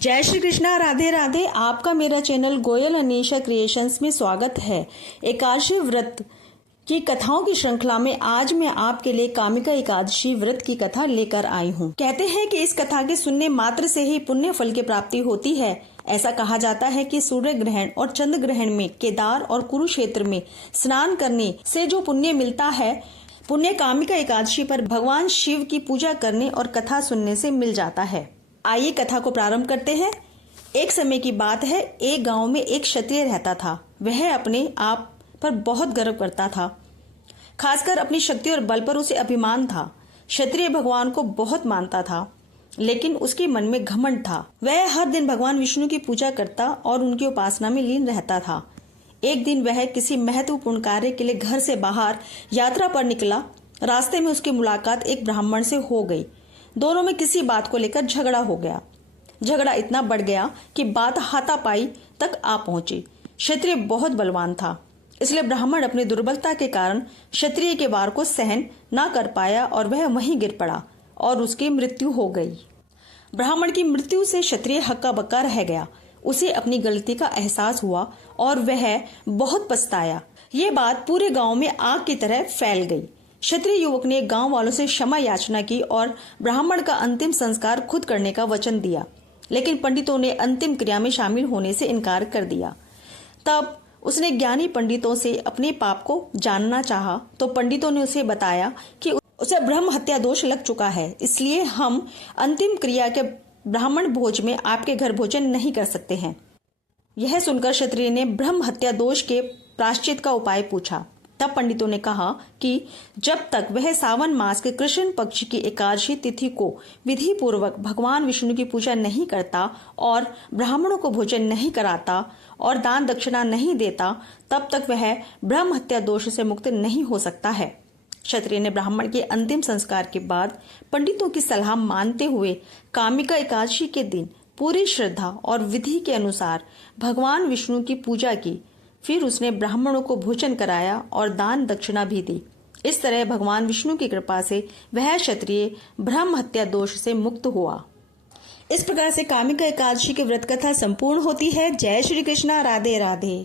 जय श्री कृष्णा, राधे राधे। आपका मेरा चैनल गोयल अनीशा क्रिएशंस में स्वागत है। एकादशी व्रत की कथाओं की श्रृंखला में आज मैं आपके लिए कामिका एकादशी व्रत की कथा लेकर आई हूँ। कहते हैं कि इस कथा के सुनने मात्र से ही पुण्य फल की प्राप्ति होती है। ऐसा कहा जाता है कि सूर्य ग्रहण और चंद्र ग्रहण में केदार और कुरुक्षेत्र में स्नान करने से जो पुण्य मिलता है, पुण्य कामिका एकादशी पर भगवान शिव की पूजा करने और कथा सुनने से मिल जाता है। आइए कथा को प्रारंभ करते हैं। एक समय की बात है, एक गांव में एक क्षत्रिय रहता था। वह अपने आप पर बहुत गर्व करता था, खासकर अपनी शक्ति और बल पर उसे अभिमान था। क्षत्रिय भगवान को बहुत मानता था, लेकिन उसके मन में घमंड था। वह हर दिन भगवान विष्णु की पूजा करता और उनकी उपासना में लीन रहता था। एक दिन वह किसी महत्वपूर्ण कार्य के लिए घर से बाहर यात्रा पर निकला। रास्ते में उसकी मुलाकात एक ब्राह्मण से हो गई। दोनों में किसी बात को लेकर झगड़ा हो गया। झगड़ा इतना बढ़ गया कि बात हाथापाई तक आ पहुंची। क्षत्रिय बहुत बलवान था, इसलिए ब्राह्मण अपनी दुर्बलता के कारण क्षत्रिय के वार को सहन न कर पाया और वह वहीं गिर पड़ा और उसकी मृत्यु हो गई। ब्राह्मण की मृत्यु से क्षत्रिय हक्का बक्का रह गया। उसे अपनी गलती का एहसास हुआ और वह बहुत पछताया। ये बात पूरे गांव में आग की तरह फैल गई। क्षत्रिय युवक ने गांव वालों से क्षमा याचना की और ब्राह्मण का अंतिम संस्कार खुद करने का वचन दिया, लेकिन पंडितों ने अंतिम क्रिया में शामिल होने से इनकार कर दिया। तब उसने ज्ञानी पंडितों से अपने पाप को जानना चाहा, तो पंडितों ने उसे बताया कि उसे ब्रह्म हत्या दोष लग चुका है, इसलिए हम अंतिम क्रिया के ब्राह्मण भोज में आपके घर भोजन नहीं कर सकते हैं। यह सुनकर क्षत्रिय ने ब्रह्म हत्या दोष के प्रायश्चित का उपाय पूछा। तब पंडितों ने कहा कि जब तक वह सावन मास के कृष्ण पक्ष की एकादशी तिथि को विधि पूर्वक भगवान विष्णु की पूजा नहीं करता और ब्राह्मणों को भोजन नहीं कराता और दान दक्षिणा नहीं देता, तब तक वह ब्रह्म हत्या दोष से मुक्त नहीं हो सकता है। क्षत्रिय ने ब्राह्मण के अंतिम संस्कार के बाद पंडितों की सलाह मानते हुए कामिका एकादशी के दिन पूरी श्रद्धा और विधि के अनुसार भगवान विष्णु की पूजा की। फिर उसने ब्राह्मणों को भोजन कराया और दान दक्षिणा भी दी। इस तरह भगवान विष्णु की कृपा से वह क्षत्रिय ब्रह्म हत्या दोष से मुक्त हुआ। इस प्रकार से कामिका एकादशी की व्रत कथा संपूर्ण होती है। जय श्री कृष्णा, राधे राधे।